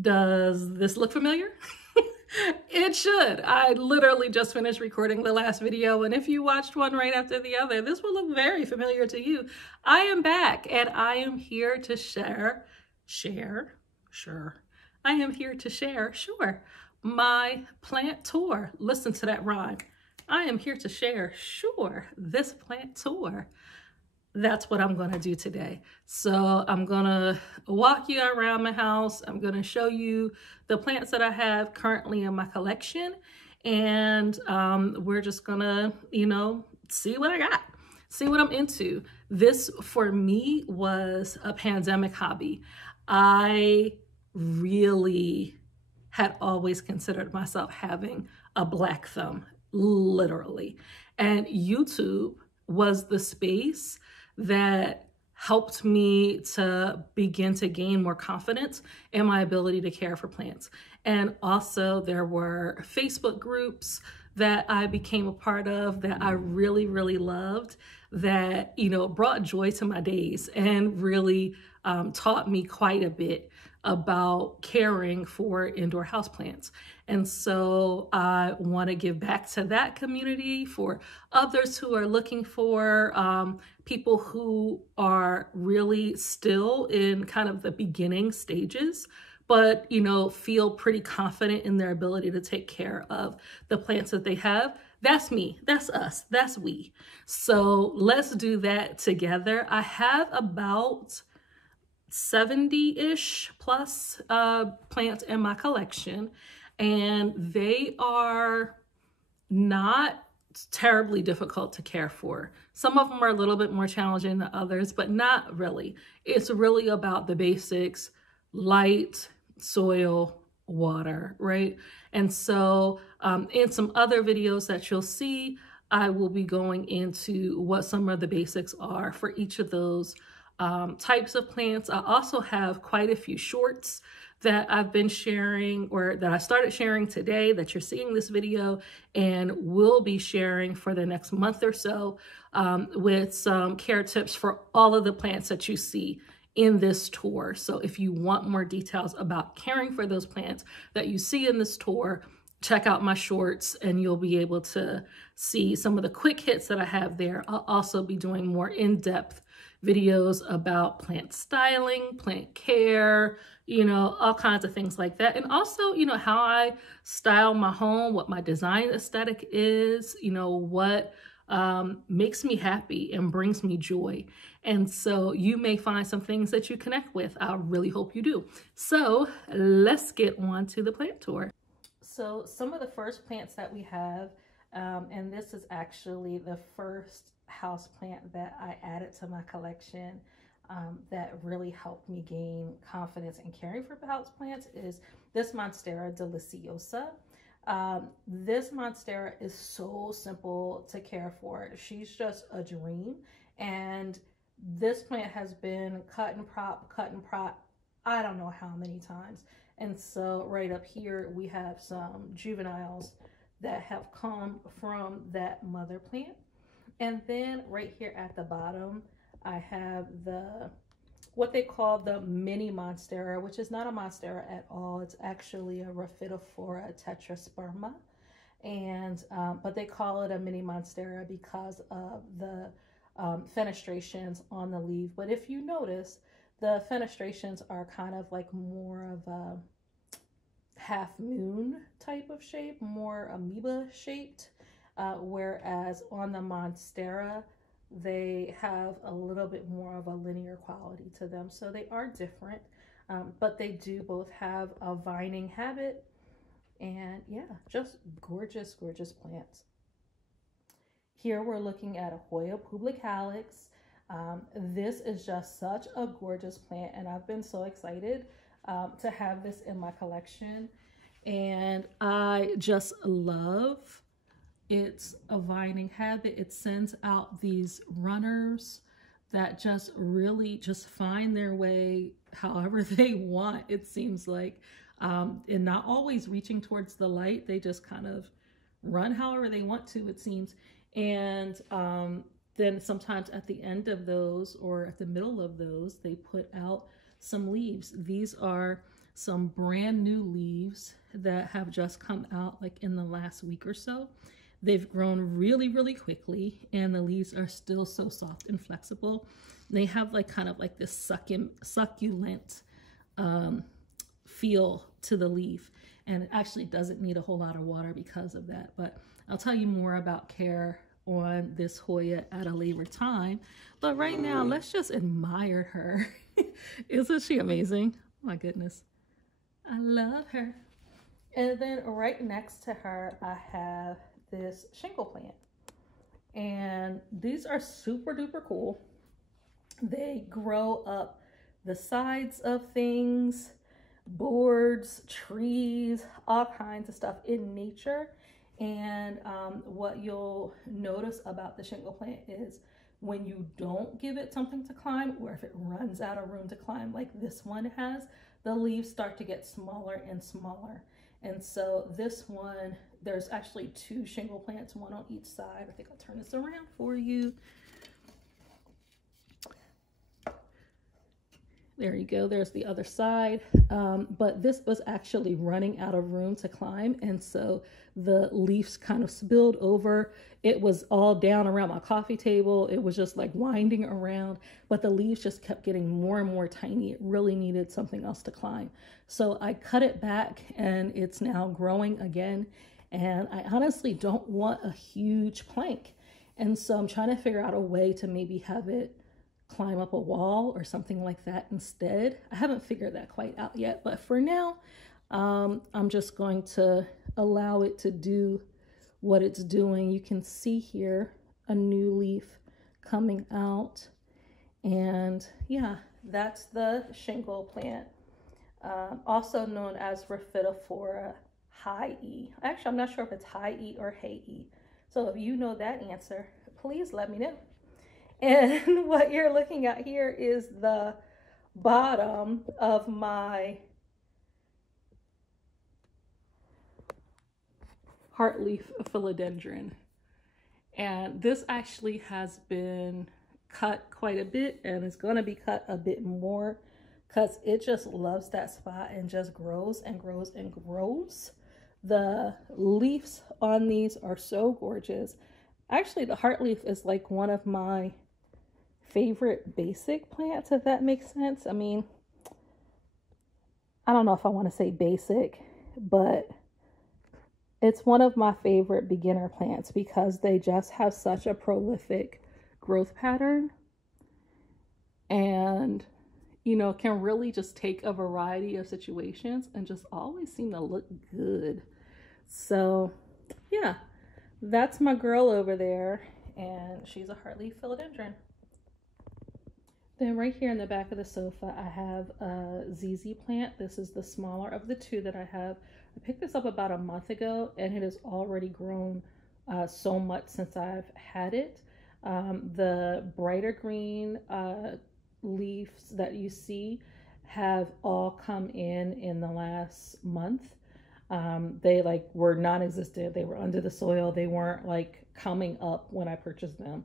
Does this look familiar? It should. I literally just finished recording the last video, and if you watched one right after the other, this will look very familiar to you. I am back, and I am here to sure. I am here to share, sure, my plant tour. Listen to that rhyme. I am here to share, sure, this plant tour. That's what I'm gonna do today. So I'm gonna walk you around my house. I'm gonna show you the plants that I have currently in my collection. And we're just gonna, see what I got, see what I'm into. This for me was a pandemic hobby. I really had always considered myself having a black thumb, literally. And YouTube was the space that helped me to begin to gain more confidence in my ability to care for plants. And also there were Facebook groups that I became a part of that I really, really loved, that, brought joy to my days and really taught me quite a bit about caring for indoor houseplants. And so I want to give back to that community for others who are looking for people who are really still in kind of the beginning stages, but, feel pretty confident in their ability to take care of the plants that they have. That's me, that's us, that's we. So let's do that together. I have about 70-ish plus plants in my collection, and they are not terribly difficult to care for. Some of them are a little bit more challenging than others, but not really. It's really about the basics: light, soil, water, right? And so in some other videos that you'll see, I will be going into what some of the basics are for each of those types of plants. I also have quite a few shorts that I've been sharing, or that I started sharing today, that you're seeing this video, and will be sharing for the next month or so, with some care tips for all of the plants that you see in this tour. So if you want more details about caring for those plants that you see in this tour, check out my shorts and you'll be able to see some of the quick hits that I have there. I'll also be doing more in-depth videos about plant styling, plant care, all kinds of things like that. And also, how I style my home, what my design aesthetic is, what makes me happy and brings me joy. And so you may find some things that you connect with. I really hope you do. So let's get on to the plant tour. So some of the first plants that we have, and this is actually the first house plant that I added to my collection that really helped me gain confidence in caring for house plants, is this Monstera deliciosa. This monstera is so simple to care for. She's just a dream. And this plant has been cut and prop, I don't know how many times. And so right up here, we have some juveniles that have come from that mother plant. And then right here at the bottom, I have what they call the mini monstera, which is not a monstera at all. It's actually a Rhaphidophora tetrasperma. And, but they call it a mini monstera because of the fenestrations on the leaf. But if you notice, the fenestrations are kind of like more of a half moon type of shape, more amoeba shaped, whereas on the monstera, they have a little bit more of a linear quality to them. So they are different, but they do both have a vining habit. And yeah, just gorgeous, gorgeous plants. Here we're looking at a Hoya publicalis. This is just such a gorgeous plant, and I've been so excited to have this in my collection. And I just love its a vining habit. It sends out these runners that just really just find their way however they want, it seems like, and not always reaching towards the light. They just kind of run however they want to, it seems. And then sometimes at the end of those, or at the middle of those, they put out some leaves. These are some brand new leaves that have just come out like in the last week or so. They've grown really, really quickly, and the leaves are still so soft and flexible. They have like kind of like this succulent feel to the leaf, and it actually doesn't need a whole lot of water because of that. But I'll tell you more about care on this Hoya at a later time. But right now, let's just admire her. Isn't she amazing? Oh my goodness. I love her. And then right next to her, I have this shingle plant. And these are super duper cool. They grow up the sides of things, boards, trees, all kinds of stuff in nature. And what you'll notice about the shingle plant is when you don't give it something to climb, or if it runs out of room to climb like this one has, the leaves start to get smaller and smaller. And so this one, there's actually two shingle plants, one on each side. I think I'll turn this around for you. There you go, there's the other side. But this was actually running out of room to climb, and so the leaves kind of spilled over. It was all down around my coffee table. It was just like winding around, but the leaves just kept getting more and more tiny. It really needed something else to climb. So I cut it back, and it's now growing again. And I honestly don't want a huge plank. And so I'm trying to figure out a way to maybe have it climb up a wall or something like that instead. I haven't figured that quite out yet, but for now, I'm just going to allow it to do what it's doing. You can see here a new leaf coming out, and yeah, that's the shingle plant, also known as Rhaphidophora Hiiii. Actually, I'm not sure if it's Hiiii or Hiiii. So if you know that answer, please let me know. And what you're looking at here is the bottom of my heartleaf philodendron. And this actually has been cut quite a bit, and it's going to be cut a bit more because it just loves that spot and just grows and grows and grows. The leaves on these are so gorgeous. Actually, the heartleaf is like one of my favorite basic plants, if that makes sense. I mean, I don't know if I want to say basic, but it's one of my favorite beginner plants because they just have such a prolific growth pattern, and you know, can really just take a variety of situations and just always seem to look good. So yeah, that's my girl over there, and she's a heartleaf philodendron. Then right here in the back of the sofa, I have a ZZ plant. This is the smaller of the two that I have. I picked this up about a month ago, and it has already grown so much since I've had it. The brighter green leaves that you see have all come in the last month. They like were non-existent. They were under the soil. They weren't like coming up when I purchased them.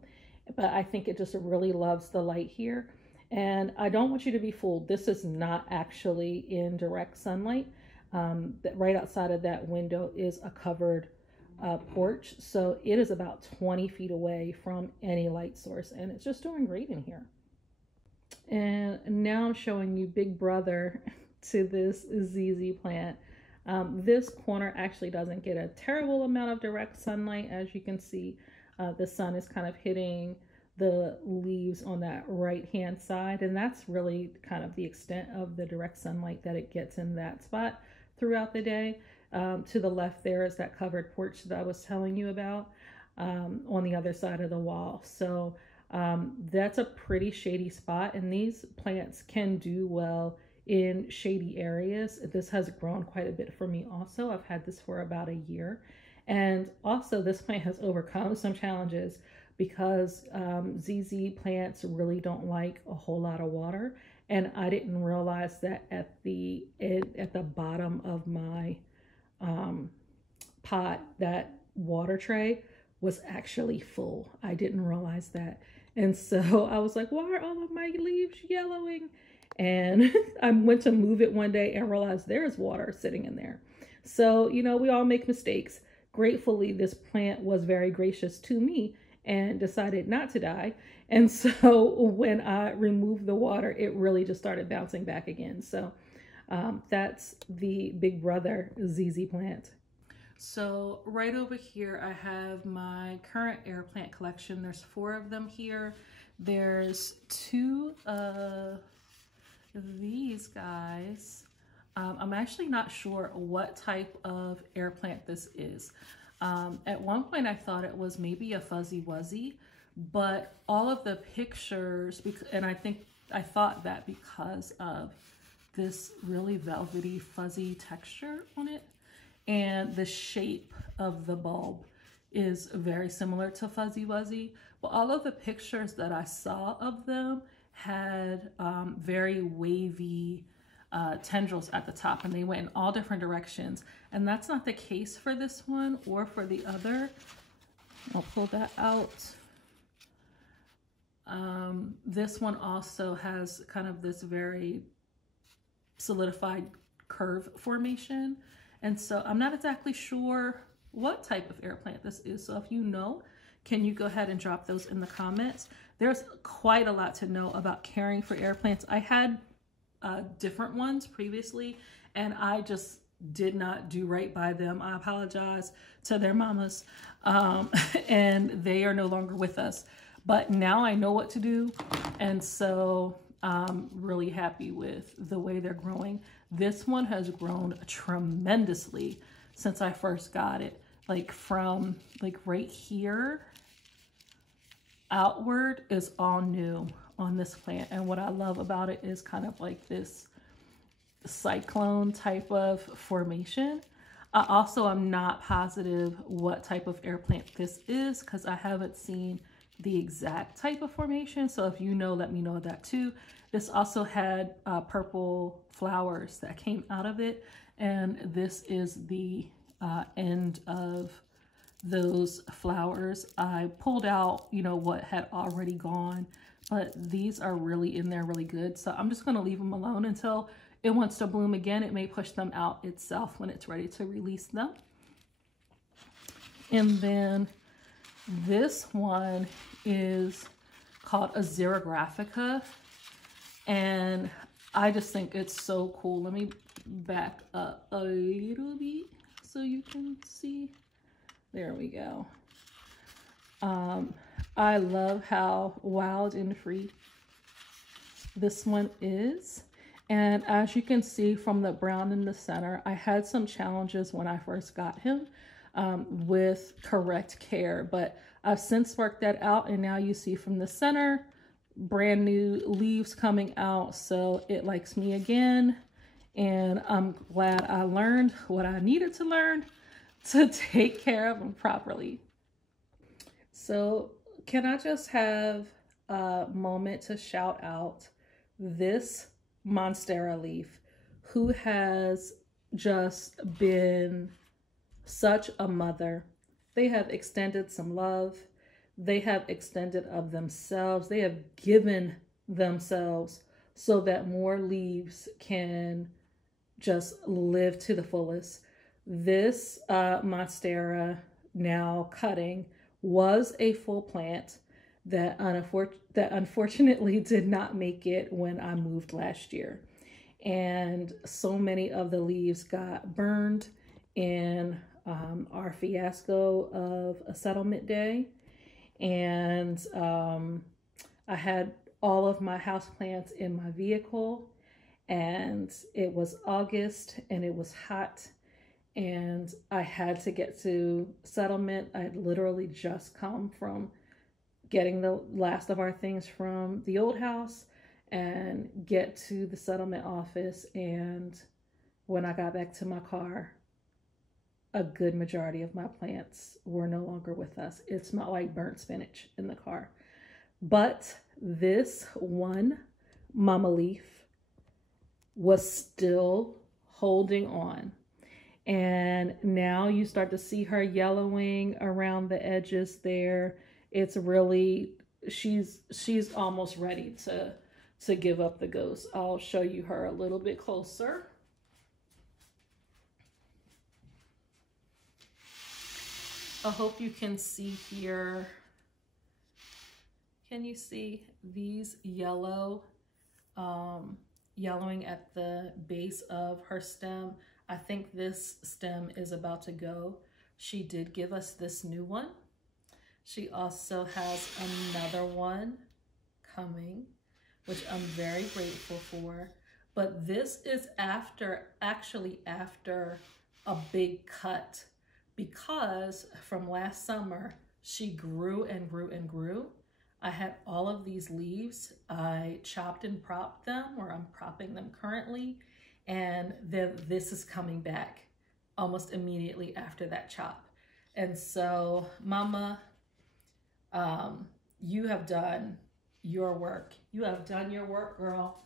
But I think it just really loves the light here. And I don't want you to be fooled. This is not actually in direct sunlight. Right outside of that window is a covered porch. So it is about 20 feet away from any light source. And it's just doing great in here. And now I'm showing you big brother to this ZZ plant. This corner actually doesn't get a terrible amount of direct sunlight. As you can see, the sun is kind of hitting the leaves on that right hand side, and that's really kind of the extent of the direct sunlight that it gets in that spot throughout the day. To the left there is that covered porch that I was telling you about on the other side of the wall. So that's a pretty shady spot, and these plants can do well in shady areas. This has grown quite a bit for me also. I've had this for about a year, and also this plant has overcome some challenges because ZZ plants really don't like a whole lot of water, and I didn't realize that at the bottom of my pot, that water tray was actually full. I didn't realize that, and so I was like, why are all of my leaves yellowing? And I went to move it one day and realized there's water sitting in there. So, you know, we all make mistakes. Gratefully, this plant was very gracious to me and decided not to die. And so when I removed the water, it really just started bouncing back again. So that's the Big Brother ZZ plant. So right over here, I have my current air plant collection. There's 4 of them here. There's 2 of these guys. I'm actually not sure what type of air plant this is. At one point I thought it was maybe a fuzzy wuzzy, but all of the pictures, and I thought that because of this really velvety fuzzy texture on it, and the shape of the bulb is very similar to fuzzy wuzzy, but all of the pictures that I saw of them had very wavy tendrils at the top, and they went in all different directions. And that's not the case for this one or for the other. I'll pull that out. This one also has kind of this very solidified curve formation. And so I'm not exactly sure what type of air plant this is. So if you know, can you go ahead and drop those in the comments? There's quite a lot to know about caring for air plants. I had different ones previously, and I just did not do right by them. I apologize to their mamas, and they are no longer with us. But now I know what to do, and so I'm really happy with the way they're growing. This one has grown tremendously since I first got it. Like from like right here outward is all new on this plant. And what I love about it is kind of like this cyclone type of formation. I also am not positive what type of air plant this is because I haven't seen the exact type of formation. So if you know, let me know that too. This also had purple flowers that came out of it. And this is the end of those flowers. I pulled out, you know, what had already gone, but these are really in there really good. So I'm just going to leave them alone until it wants to bloom again. It may push them out itself when it's ready to release them. And then this one is called a Xerographica, and I just think it's so cool. Let me back up a little bit so you can see. There we go. I love how wild and free this one is. And as you can see from the brown in the center, I had some challenges when I first got him with correct care, but I've since worked that out, and now you see from the center, brand new leaves coming out, so it likes me again. And I'm glad I learned what I needed to learn to take care of them properly. So can I just have a moment to shout out this monstera leaf, who has just been such a mother. They have extended some love. They have extended of themselves. They have given themselves so that more leaves can just live to the fullest. This monstera, now cutting, was a full plant that unfortunately did not make it when I moved last year. And so many of the leaves got burned in our fiasco of a settlement day. And I had all of my houseplants in my vehicle, and it was August and it was hot, and I had to get to settlement. I had literally just come from getting the last of our things from the old house and get to the settlement office. And when I got back to my car, a good majority of my plants were no longer with us. It smelled like burnt spinach in the car. But this one mama leaf was still holding on. And now you start to see her yellowing around the edges there. It's really, she's almost ready to give up the ghost. I'll show you her a little bit closer. I hope you can see here. Can you see these yellowing at the base of her stem? I think this stem is about to go. She did give us this new one. She also has another one coming, which I'm very grateful for. But this is actually after a big cut, because from last summer, she grew and grew and grew. I had all of these leaves. I chopped and propped them, or I'm propping them currently. And then this is coming back almost immediately after that chop. And so, Mama, you have done your work. You have done your work, girl.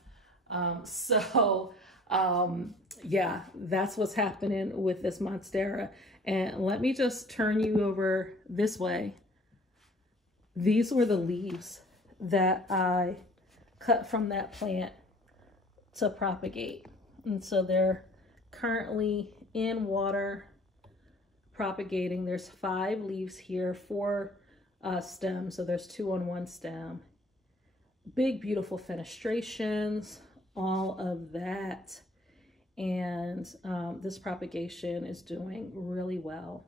Yeah, that's what's happening with this monstera. And let me just turn you over this way. These were the leaves that I cut from that plant to propagate. And so they're currently in water propagating. There's 5 leaves here, 4 stems. So there's 2 on one stem. Big, beautiful fenestrations, all of that. And this propagation is doing really well.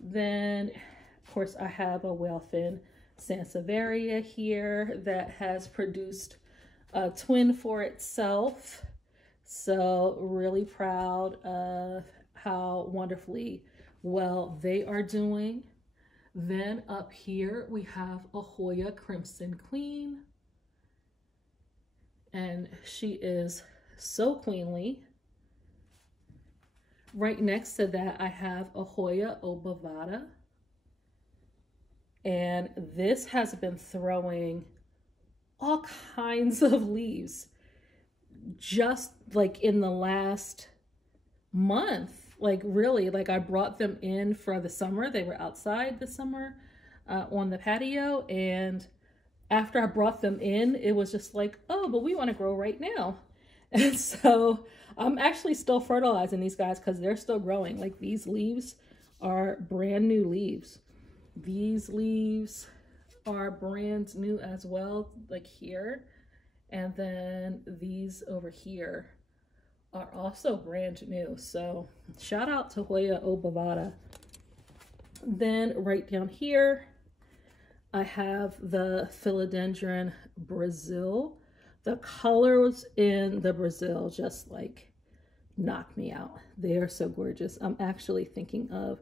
Then, of course, I have a whalefin sansevieria here that has produced a twin for itself. So really proud of how wonderfully well they are doing. Then up here we have a Hoya Crimson Queen. And she is so queenly. Right next to that, I have a Hoya obovata. And this has been throwing all kinds of leaves just like in the last month. Like really, like I brought them in for the summer. They were outside this summer on the patio. And after I brought them in, it was just like, oh, but we want to grow right now. And so I'm actually still fertilizing these guys because they're still growing. Like these leaves are brand new leaves. These leaves are brand new as well, like here. And then these over here are also brand new. So shout out to Hoya obovata. Then right down here, I have the Philodendron Brazil. The colors in the Brazil just like knock me out. They are so gorgeous. I'm actually thinking of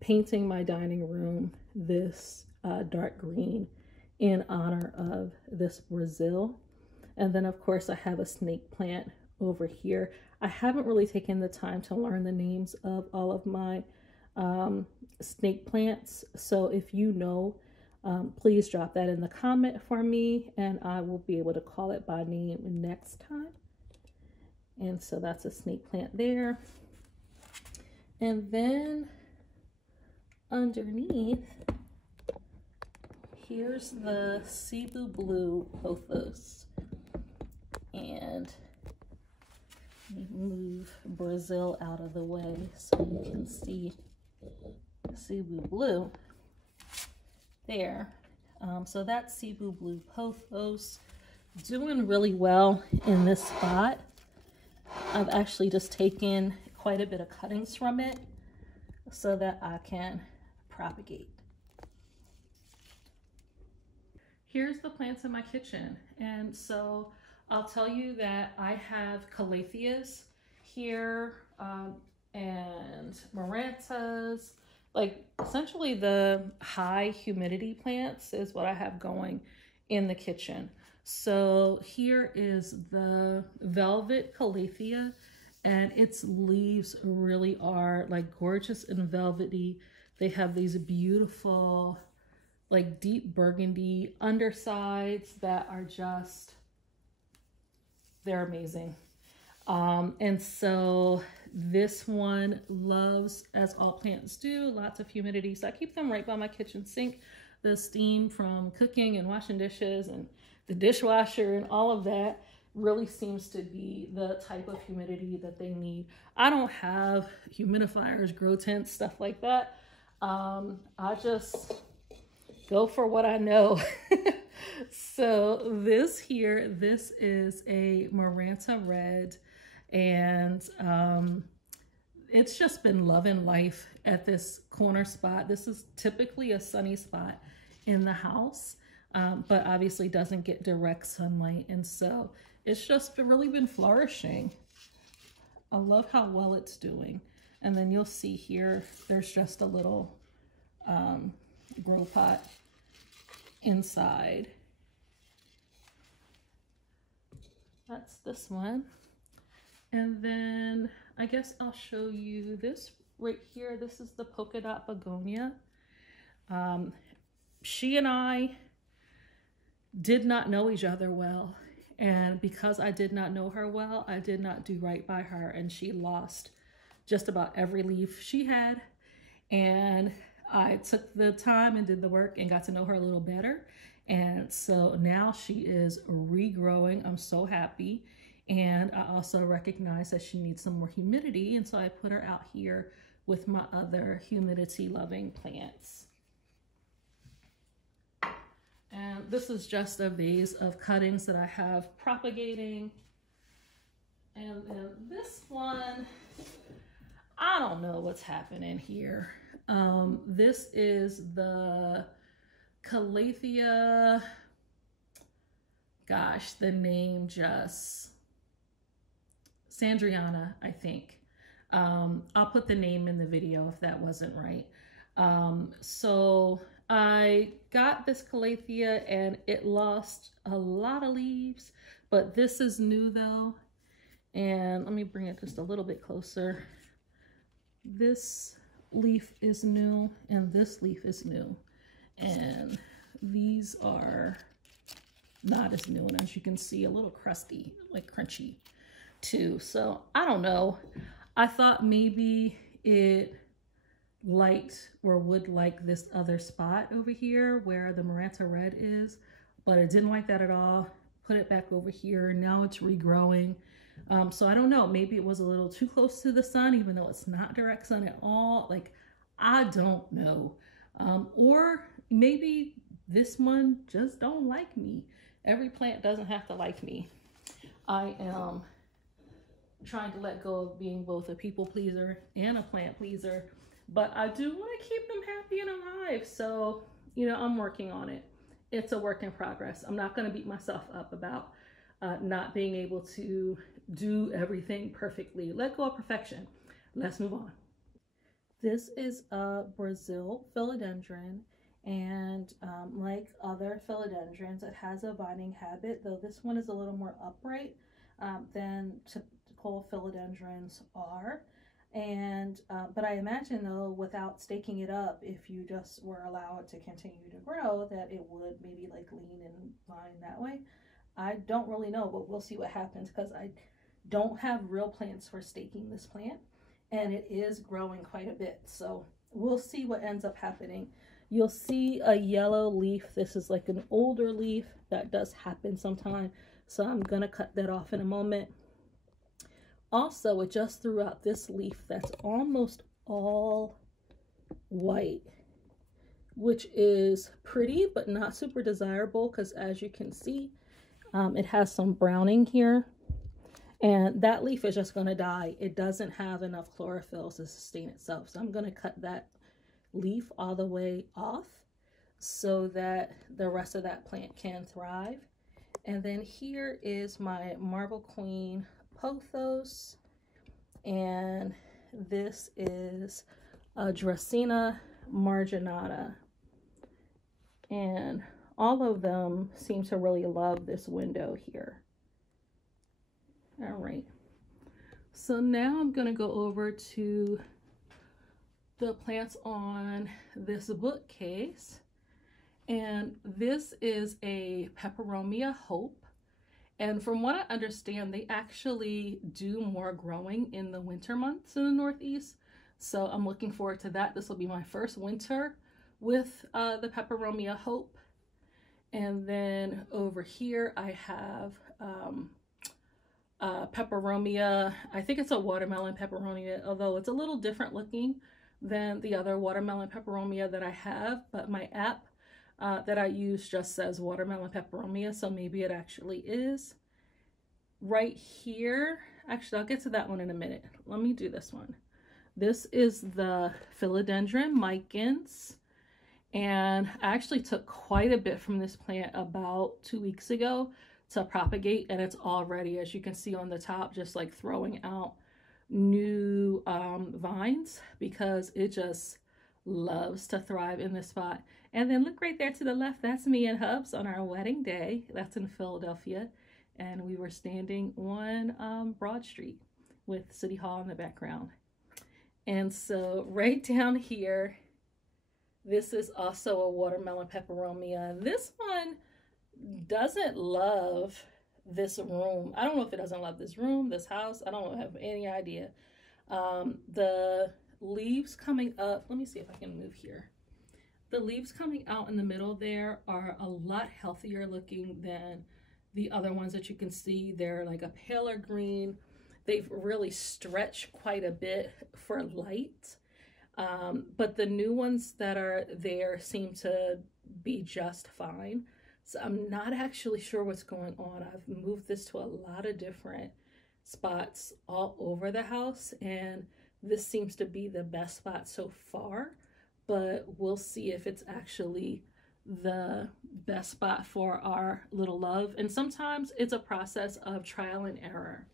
painting my dining room this dark green in honor of this Brazil. And then of course I have a snake plant over here. I haven't really taken the time to learn the names of all of my snake plants. So if you know, please drop that in the comment for me and I will be able to call it by name next time. And so that's a snake plant there. And then underneath, here's the Cebu Blue pothos. And let me move Brazil out of the way so you can see Cebu Blue there. So that's Cebu Blue pothos, doing really well in this spot. I've actually just taken quite a bit of cuttings from it so that I can propagate. Here's the plants in my kitchen. And so I'll tell you that I have calatheas here and marantas. Like essentially the high humidity plants is what I have going in the kitchen. So here is the velvet calathea, and its leaves really are like gorgeous and velvety. They have these beautiful like deep burgundy undersides that are just, they're amazing. And so this one loves, as all plants do, lots of humidity. So I keep them right by my kitchen sink. The steam from cooking and washing dishes and the dishwasher and all of that really seems to be the type of humidity that they need. I don't have humidifiers, grow tents, stuff like that. I just go for what I know. So this is a Maranta Red, and it's just been loving life at this corner spot. This is typically a sunny spot in the house, but obviously doesn't get direct sunlight, and so it's just really been flourishing. I love how well it's doing. And then you'll see here, there's just a little grow pot inside. That's this one. And then I guess I'll show you this right here. This is the polka dot begonia. She and I did not know each other well. And because I did not know her well, I did not do right by her. And she lost just about every leaf she had. And I took the time and did the work and got to know her a little better. And so now she is regrowing. I'm so happy. And I also recognize that she needs some more humidity. And so I put her out here with my other humidity loving plants. And this is just a vase of cuttings that I have propagating. And then this one, I don't know what's happening here. This is the Calathea, gosh, the name just, Sandriana, I think. I'll put the name in the video if that wasn't right. So I got this Calathea and it lost a lot of leaves, but this is new though. And let me bring it just a little bit closer. This leaf is new and this leaf is new. And these are not as new. And as you can see, a little crusty, like crunchy too. So I don't know. I thought maybe it liked or would like this other spot over here where the Maranta Red is, but it didn't like that at all. Put it back over here. Now it's regrowing. So I don't know, maybe it was a little too close to the sun, even though it's not direct sun at all. Like, I don't know. Or maybe this one just don't like me. Every plant doesn't have to like me. I am trying to let go of being both a people pleaser and a plant pleaser, but I do want to keep them happy and alive. So, you know, I'm working on it. It's a work in progress. I'm not going to beat myself up about not being able to do everything perfectly. Let go of perfection. Let's move on. This is a Brazil philodendron, and like other philodendrons, it has a vining habit, though this one is a little more upright than typical philodendrons are. And but I imagine though, without staking it up, if you just were allowed to continue to grow, that it would maybe like lean and vine that way. I don't really know, but we'll see what happens, because I don't have real plants for staking this plant, and it is growing quite a bit. So we'll see what ends up happening. You'll see a yellow leaf. This is like an older leaf. That does happen sometime. So I'm gonna cut that off in a moment. Also, it just threw out this leaf that's almost all white, which is pretty, but not super desirable, because as you can see, it has some browning here. And that leaf is just going to die. It doesn't have enough chlorophyll to sustain itself. So I'm going to cut that leaf all the way off so that the rest of that plant can thrive. And then here is my Marble Queen pothos. And this is a Dracaena marginata. And all of them seem to really love this window here. All right, so now I'm gonna go over to the plants on this bookcase. And this is a Peperomia Hope. And from what I understand, they actually do more growing in the winter months in the Northeast. So I'm looking forward to that. This will be my first winter with the Peperomia Hope. And then over here I have peperomia. I think it's a watermelon peperomia, although it's a little different looking than the other watermelon peperomia that I have, but my app that I use just says watermelon peperomia, so maybe it actually is. Right here, actually I'll get to that one in a minute. Let me do this one. This is the philodendron micans, and I actually took quite a bit from this plant about 2 weeks ago to propagate, and it's already, as you can see on the top, just like throwing out new vines because it just loves to thrive in this spot. And then look right there to the left, that's me and Hubs on our wedding day. That's in Philadelphia, and we were standing on Broad Street with City Hall in the background. And so right down here, this is also a watermelon peperomia. This one doesn't love this room. I don't know if it doesn't love this room, this house. I don't have any idea. The leaves coming up, let me see if I can move here. The leaves coming out in the middle there are a lot healthier looking than the other ones that you can see. They're like a paler green. They've really stretched quite a bit for light. But the new ones that are there seem to be just fine. So I'm not actually sure what's going on. I've moved this to a lot of different spots all over the house, and this seems to be the best spot so far, but we'll see if it's actually the best spot for our little love. And sometimes it's a process of trial and error.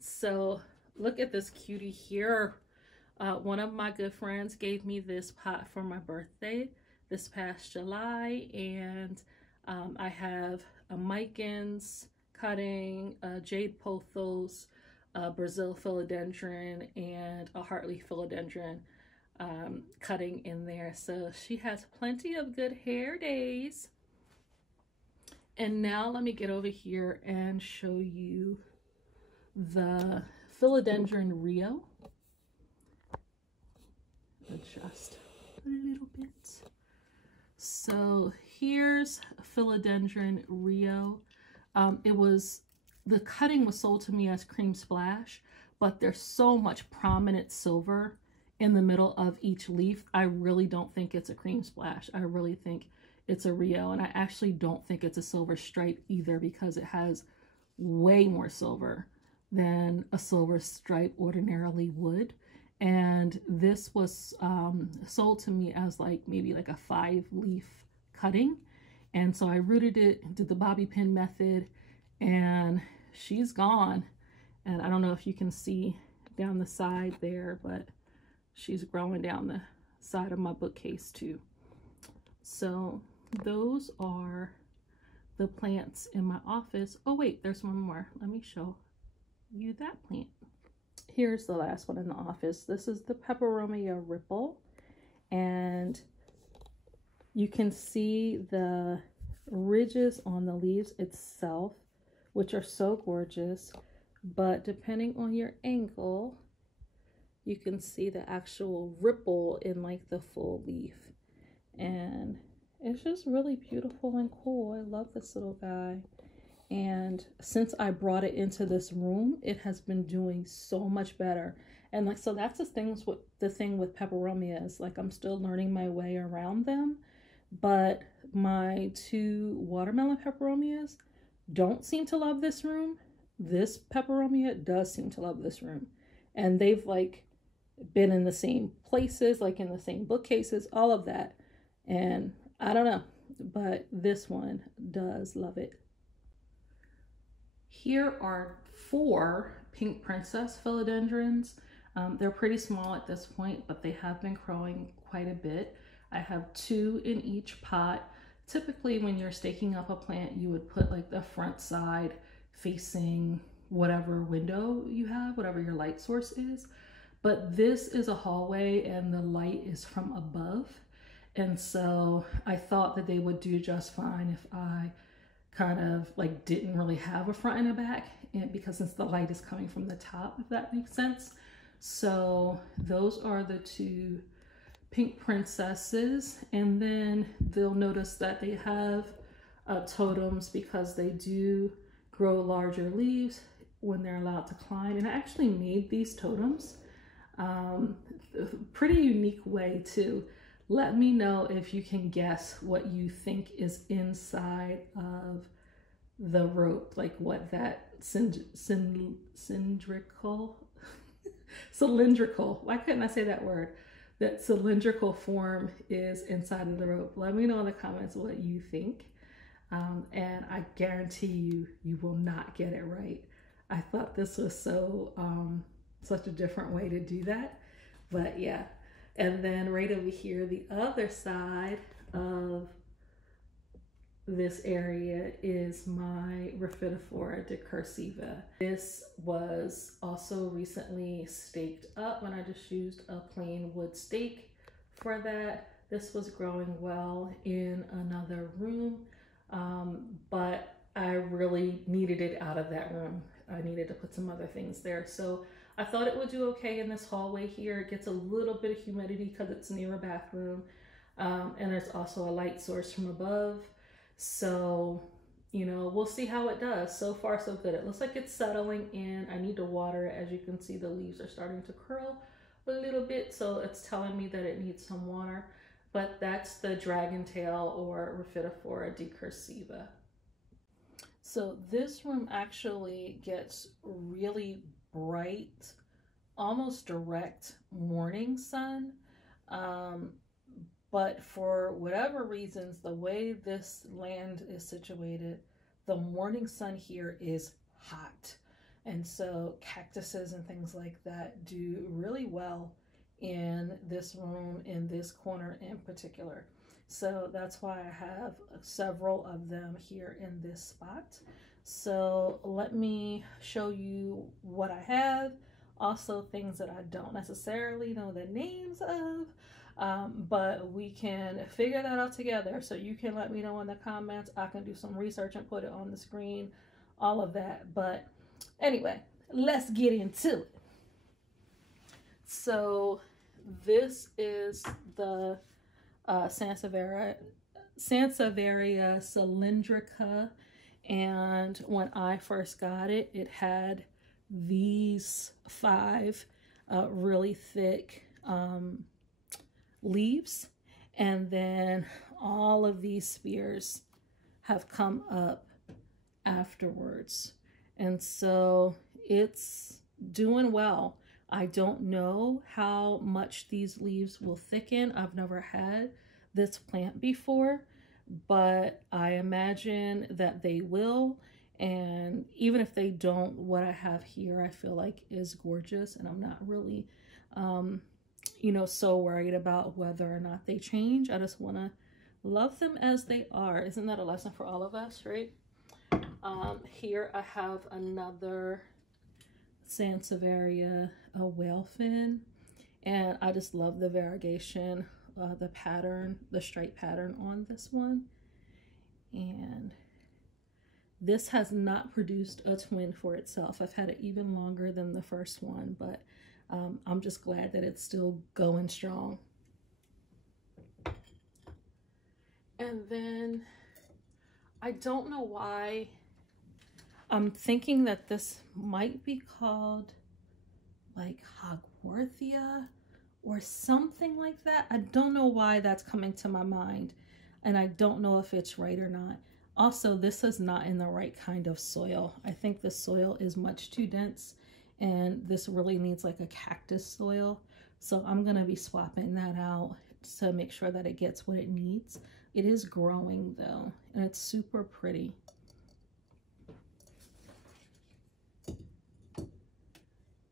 So look at this cutie here. One of my good friends gave me this pot for my birthday this past July, and I have a micans cutting, a jade pothos, a Brazil philodendron, and a heartleaf philodendron cutting in there. So she has plenty of good hair days. And now let me get over here and show you the philodendron Rio. Adjust a little bit. So here's philodendron Rio. The cutting was sold to me as cream splash, but there's so much prominent silver in the middle of each leaf. I really don't think it's a cream splash. I really think it's a Rio, and I actually don't think it's a silver stripe either because it has way more silver than a silver stripe ordinarily would. And this was sold to me as like maybe like a 5-leaf cutting. And so I rooted it, did the bobby pin method, and she's gone. And I don't know if you can see down the side there, but she's growing down the side of my bookcase too. So those are the plants in my office. Oh wait, there's one more. Let me show you that plant. Here's the last one in the office. This is the peperomia ripple, and you can see the ridges on the leaves itself, which are so gorgeous, but depending on your angle, you can see the actual ripple in like the full leaf, and it's just really beautiful and cool. I love this little guy. And since I brought it into this room, it has been doing so much better. And like, so that's the thing with peperomias. Like, I'm still learning my way around them, but my 2 watermelon peperomias don't seem to love this room. This peperomia does seem to love this room, and they've like been in the same places, like in the same bookcases, all of that. And I don't know, but this one does love it. Here are 4 pink princess philodendrons. They're pretty small at this point, but they have been growing quite a bit. I have 2 in each pot. Typically when you're staking up a plant, you would put like the front side facing whatever window you have, whatever your light source is. But this is a hallway and the light is from above. And so I thought that they would do just fine if I kind of like didn't really have a front and a back, and because since the light is coming from the top, if that makes sense. So those are the 2 pink princesses. And then they'll notice that they have totems because they do grow larger leaves when they're allowed to climb. And I actually made these totems. Pretty unique way too. Let me know if you can guess what you think is inside of the rope, like what that cylindrical, why couldn't I say that word? That cylindrical form is inside of the rope. Let me know in the comments what you think. And I guarantee you will not get it right. I thought this was so, such a different way to do that, but yeah. And then right over here, the other side of this area is my Rhaphidophora decursiva. This was also recently staked up when I just used a plain wood stake for that. This was growing well in another room, but I really needed it out of that room. I needed to put some other things there. So I thought it would do okay in this hallway here. It gets a little bit of humidity because it's near a bathroom. And there's also a light source from above. So, you know, we'll see how it does. So far, so good. It looks like it's settling in. I need to water it. As you can see, the leaves are starting to curl a little bit. So it's telling me that it needs some water. But that's the dragon tail or Rhaphidophora decursiva. So this room actually gets really bright, almost direct morning sun. But for whatever reasons, the way this land is situated, the morning sun here is hot. And so cactuses and things like that do really well in this room, in this corner in particular. So that's why I have several of them here in this spot. So let me show you what I have. Also things that I don't necessarily know the names of. But we can figure that out together. So you can let me know in the comments. I can do some research and put it on the screen, all of that. But anyway, let's get into it. So this is the Sansevieria cylindrica. And when I first got it, it had these 5 really thick leaves, and then all of these spears have come up afterwards, and so it's doing well. I don't know how much these leaves will thicken. I've never had this plant before, but I imagine that they will. And even if they don't, what I have here I feel like is gorgeous, and I'm not really you know, so worried about whether or not they change. I just want to love them as they are. Isn't that a lesson for all of us, right? Here I have another Sansevieria, a whale fin, and I just love the variegation, the pattern, the stripe pattern on this one. And this has not produced a twin for itself. I've had it even longer than the first one, but I'm just glad that it's still going strong. And then I don't know why I'm thinking that this might be called like Hogwarthia or something like that. I don't know why that's coming to my mind, and I don't know if it's right or not. Also, this is not in the right kind of soil. I think the soil is much too dense, and this really needs like a cactus soil. So I'm gonna be swapping that out to make sure that it gets what it needs. It is growing though, and it's super pretty.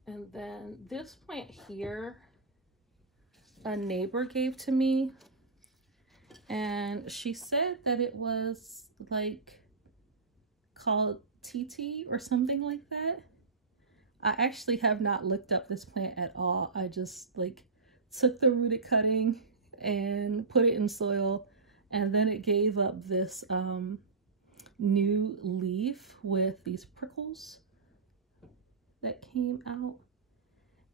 And then this plant here, a neighbor gave to me, and she said that it was like called TT or something like that. I actually have not looked up this plant at all. I just like took the rooted cutting and put it in soil, and then it gave up this new leaf with these prickles that came out.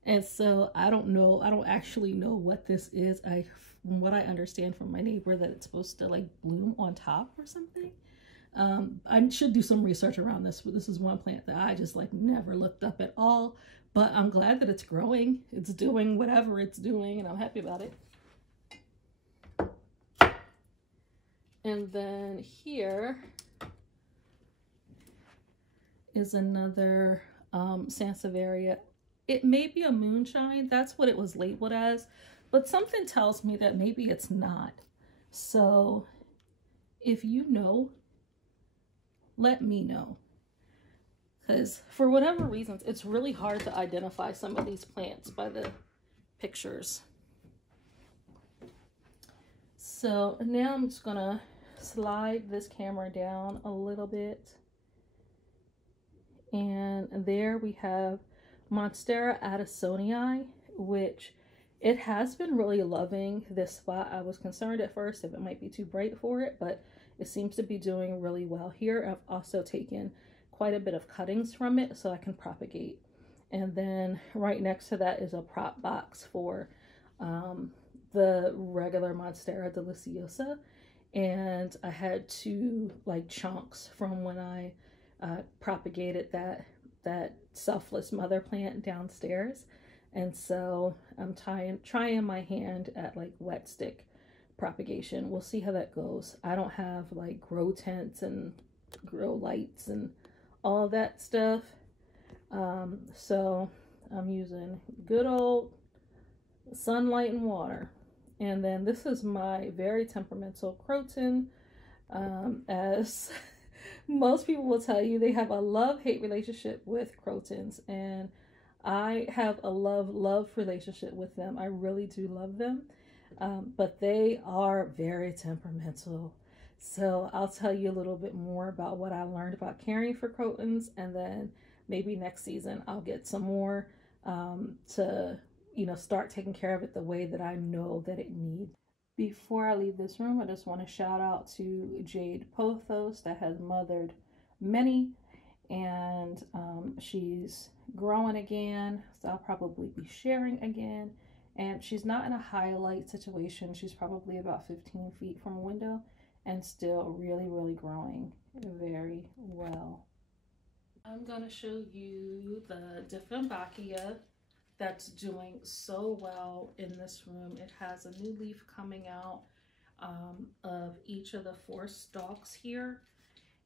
And so I don't know, I don't actually know what this is. From what I understand from my neighbor, that it's supposed to like bloom on top or something. I should do some research around this, but this is one plant that I just like never looked up at all. But I'm glad that it's growing. It's doing whatever it's doing, and I'm happy about it. And then here is another Sansevieria. It may be a moonshine. That's what it was labeled as. But something tells me that maybe it's not. So if you know, let me know. Because for whatever reasons, it's really hard to identify some of these plants by the pictures. So now I'm just gonna slide this camera down a little bit. And there we have Monstera addisonii, which it has been really loving this spot. I was concerned at first if it might be too bright for it, but it seems to be doing really well here. I've also taken quite a bit of cuttings from it so I can propagate. And then right next to that is a prop box for the regular Monstera deliciosa. And I had two like chunks from when I propagated that selfless mother plant downstairs. And so I'm trying my hand at like wet stick propagation. We'll see how that goes. I don't have like grow tents and grow lights and all that stuff. So I'm using good old sunlight and water. And then this is my very temperamental croton. As most people will tell you, they have a love-hate relationship with crotons, and I have a love-love relationship with them. I really do love them, but they are very temperamental. So I'll tell you a little bit more about what I learned about caring for crotons, and then maybe next season I'll get some more to, you know, start taking care of it the way that I know that it needs. Before I leave this room, I just want to shout out to Jade Pothos that has mothered many, and she's growing again, so I'll probably be sharing again. And she's not in a high light situation. She's probably about 15 feet from a window and still really growing very well. I'm going to show you the Dieffenbachia that's doing so well in this room. It has a new leaf coming out of each of the 4 stalks here,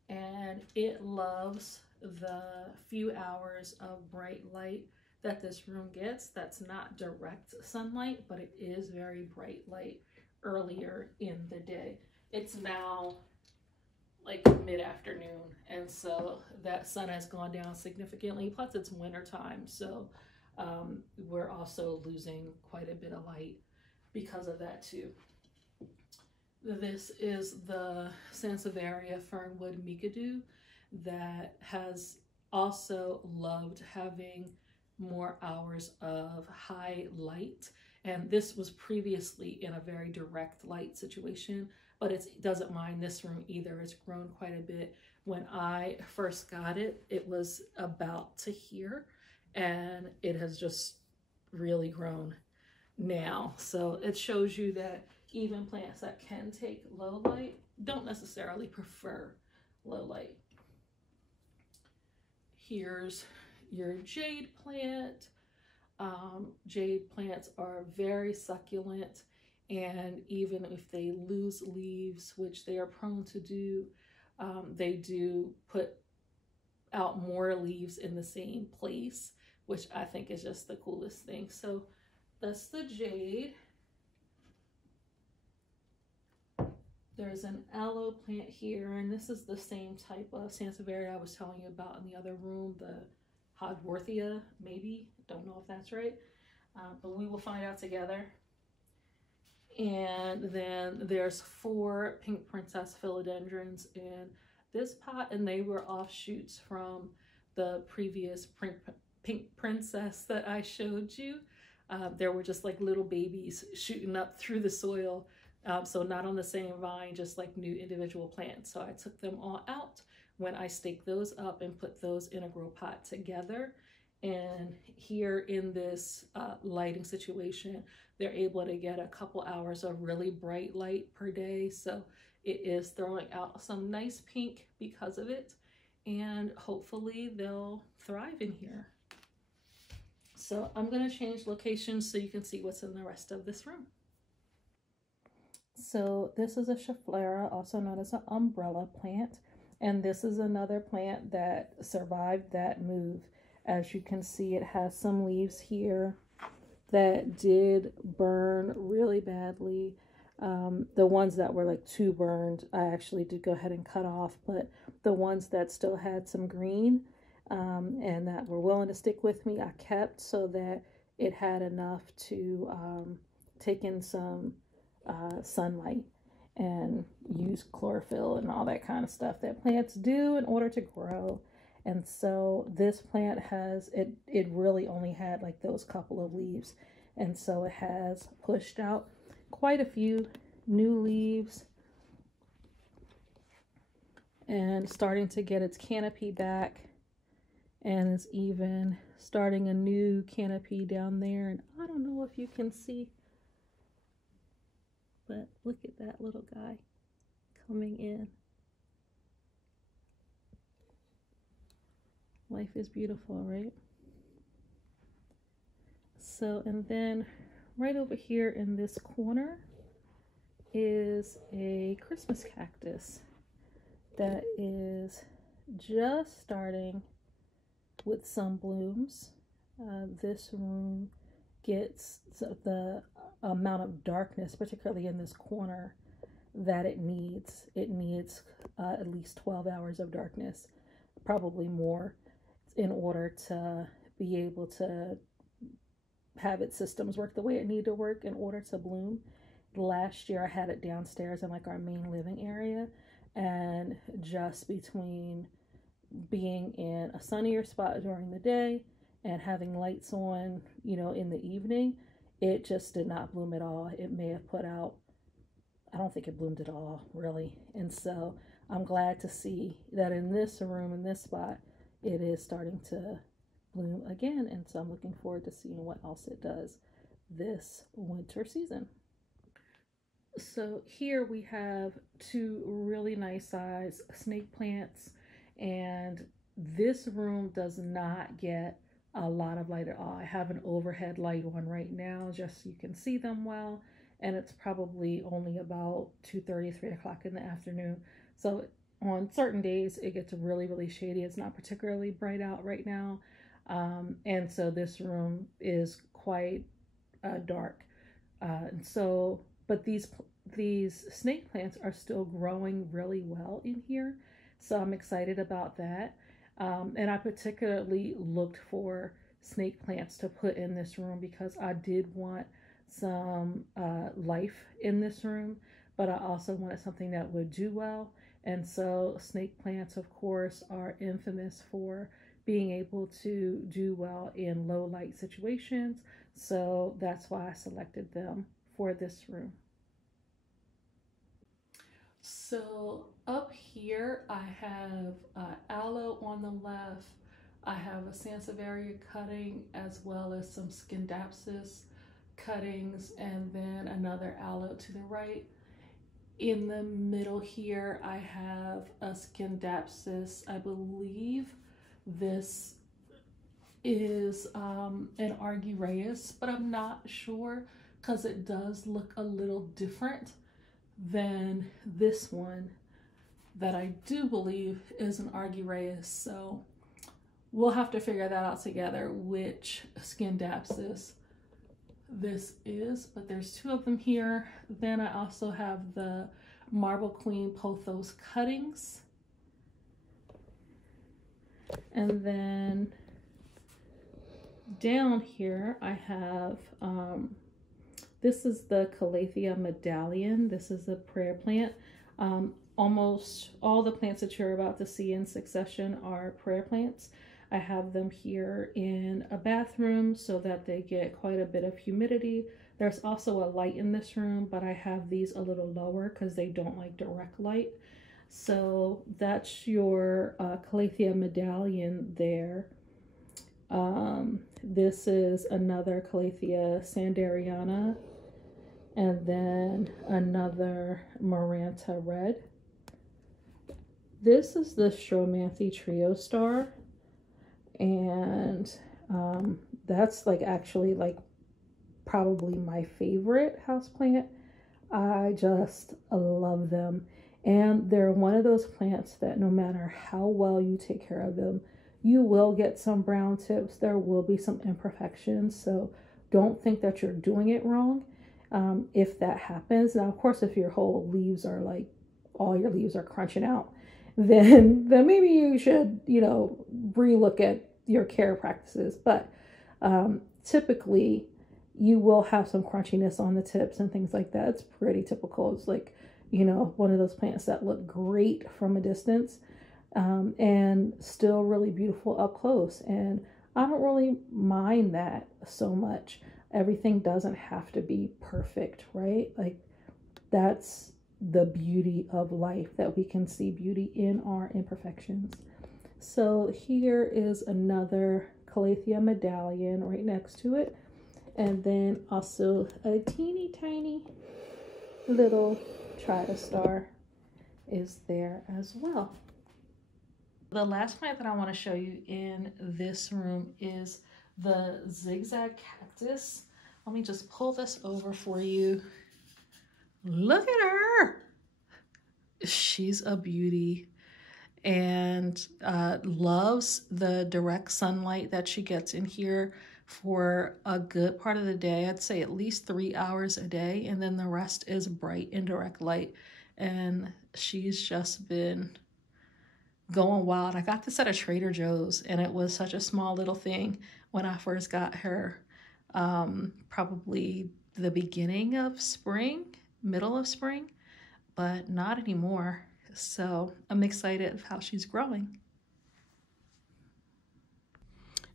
and it loves the few hours of bright light that this room gets. That's not direct sunlight, but it is very bright light earlier in the day. It's now like mid-afternoon, and so that sun has gone down significantly, plus it's winter time, so we're also losing quite a bit of light because of that too. This is the Sansevieria fernwood mikadu that has also loved having more hours of high light, and this was previously in a very direct light situation, but it doesn't mind this room either. It's grown quite a bit. When I first got it, it was about to here, and it has just really grown now. So it shows you that even plants that can take low light don't necessarily prefer low light. Here's your jade plant. Jade plants are very succulent, and even if they lose leaves, which they are prone to do, they do put out more leaves in the same place, which I think is just the coolest thing. So that's the jade. There's an aloe plant here, and this is the same type of Sansevieria I was telling you about in the other room, the Hogwarthia, maybe. Don't know if that's right, but we will find out together. And then there's 4 pink princess philodendrons in this pot, and they were offshoots from the previous pink princess that I showed you. There were just like little babies shooting up through the soil, so not on the same vine, just like new individual plants. So I took them all out when I staked those up and put those in a grow pot together. And here in this lighting situation, they're able to get a couple hours of really bright light per day. So it is throwing out some nice pink because of it, and hopefully they'll thrive in here. So I'm going to change locations so you can see what's in the rest of this room. So this is a Schefflera, also known as an umbrella plant. And this is another plant that survived that move. As you can see, it has some leaves here that did burn really badly. The ones that were like too burned, I actually did go ahead and cut off. But the ones that still had some green and that were willing to stick with me, I kept so that it had enough to take in some sunlight and use chlorophyll and all that kind of stuff that plants do in order to grow. And so this plant has, it really only had like those couple of leaves. And so it has pushed out quite a few new leaves and starting to get its canopy back. And it's even starting a new canopy down there. And I don't know if you can see, but look at that little guy coming in. Life is beautiful, right? So, and then right over here in this corner is a Christmas cactus that is just starting with some blooms. This room gets the amount of darkness, particularly in this corner, that it needs. It needs at least 12 hours of darkness, probably more, in order to be able to have its systems work the way it needs to work in order to bloom. Last year I had it downstairs in like our main living area, and just between being in a sunnier spot during the day and having lights on, you know, in the evening, it just did not bloom at all. It may have put out, I don't think it bloomed at all, really. And so I'm glad to see that in this room, in this spot, it is starting to bloom again. And so I'm looking forward to seeing what else it does this winter season. So here we have two really nice size snake plants, and this room does not get a lot of light at all. I have an overhead light on right now just so you can see them well, and it's probably only about 2:30, 3 o'clock in the afternoon. So on certain days it gets really shady. It's not particularly bright out right now, and so this room is quite dark. And so, but these snake plants are still growing really well in here, so I'm excited about that. And I particularly looked for snake plants to put in this room because I did want some life in this room, but I also wanted something that would do well. And so snake plants, of course, are infamous for being able to do well in low light situations. So that's why I selected them for this room. So up here I have aloe on the left, I have a sansevieria cutting, as well as some scindapsus cuttings, and then another aloe to the right. In the middle here I have a scindapsus. I believe this is an argyraeus, but I'm not sure because it does look a little different than this one that I do believe is an argyraeus. So we'll have to figure that out together, which scindapsus this is, but there's two of them here. Then I also have the Marble Queen pothos cuttings, and then down here I have this is the Calathea medallion. This is a prayer plant. Almost all the plants that you're about to see in succession are prayer plants. I have them here in a bathroom so that they get quite a bit of humidity. There's also a light in this room, but I have these a little lower because they don't like direct light. So that's your Calathea medallion there. This is another Calathea sanderiana, And then another Maranta red. This is the Stromanthe Trio Star, and that's like actually like probably my favorite houseplant. I just love them, and they're one of those plants that no matter how well you take care of them, you will get some brown tips. There will be some imperfections, so don't think that you're doing it wrong if that happens. Now, of course, if your whole leaves are like all your leaves are crunching out, then maybe you should, you know, relook at your care practices. But typically, you will have some crunchiness on the tips and things like that. It's pretty typical. It's like, you know, one of those plants that look great from a distance and still really beautiful up close. And I don't really mind that so much. Everything doesn't have to be perfect, right? Like, that's the beauty of life, that we can see beauty in our imperfections. So here is another Calathea medallion right next to it. And then also a teeny tiny little Tridostar is there as well. The last plant that I want to show you in this room is the zigzag cactus. Let me just pull this over for you. Look at her. She's a beauty and loves the direct sunlight that she gets in here for a good part of the day. I'd say at least 3 hours a day, and then the rest is bright indirect light. And she's just been going wild. I got this at a Trader Joe's, and it was such a small little thing when I first got her, probably the beginning of spring, middle of spring, but not anymore. So I'm excited of how she's growing.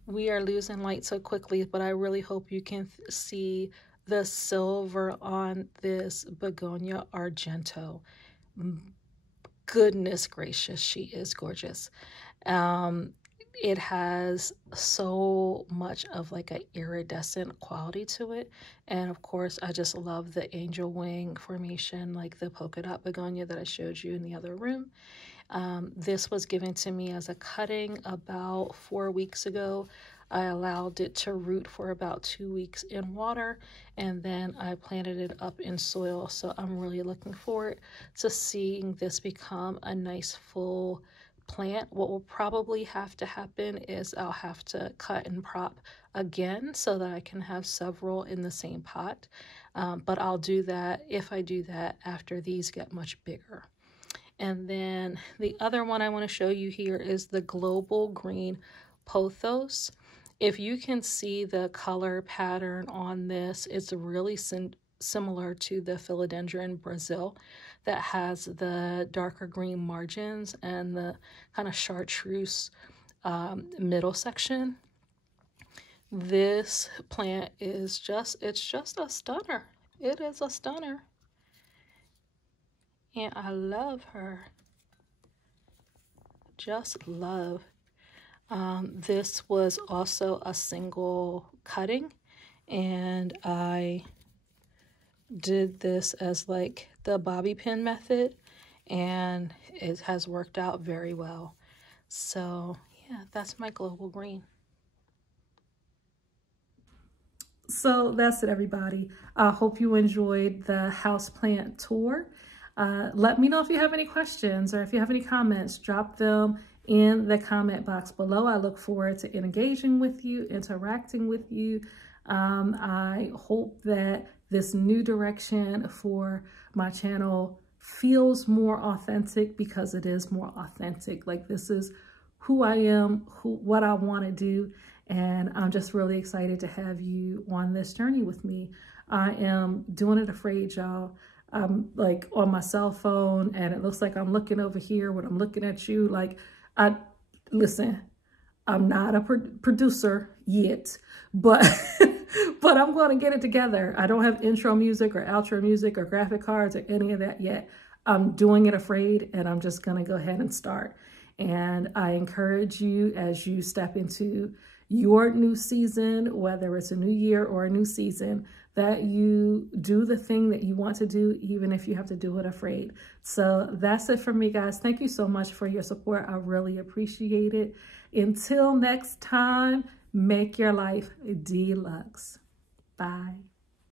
We are losing light so quickly, but I really hope you can see the silver on this Begonia Argento. Goodness gracious, she is gorgeous. It has so much of like an iridescent quality to it. And of course, I just love the angel wing formation, like the polka dot begonia that I showed you in the other room. This was given to me as a cutting about 4 weeks ago. I allowed it to root for about 2 weeks in water, and then I planted it up in soil. So I'm really looking forward to seeing this become a nice full plant. What will probably have to happen is I'll have to cut and prop again so that I can have several in the same pot. But I'll do that, if I do that, after these get much bigger. And then the other one I want to show you here is the Global Green Pothos. If you can see the color pattern on this, it's really similar to the Philodendron Brazil that has the darker green margins and the kind of chartreuse middle section. This plant is it's just a stunner. It is a stunner. And I love her. Just love. This was also a single cutting, and I did this as like the bobby pin method, and it has worked out very well. So yeah, that's my Global Green. So that's it, everybody. I hope you enjoyed the houseplant tour. Let me know if you have any questions or if you have any comments. Drop them in the comment box below. I look forward to engaging with you, interacting with you. I hope that this new direction for my channel feels more authentic, because it is more authentic. Like, this is who I am, what I want to do. And I'm just really excited to have you on this journey with me. I am doing it afraid, y'all. I'm like on my cell phone, and it looks like I'm looking over here when I'm looking at you. Like, listen, I'm not a producer yet, but but I'm going to get it together. I don't have intro music or outro music or graphic cards or any of that yet. I'm doing it afraid, and I'm just going to go ahead and start. And I encourage you, as you step into your new season, whether it's a new year or a new season, that you do the thing that you want to do, even if you have to do it afraid. So that's it for me, guys. Thank you so much for your support. I really appreciate it. Until next time, make your life deluxe. Bye.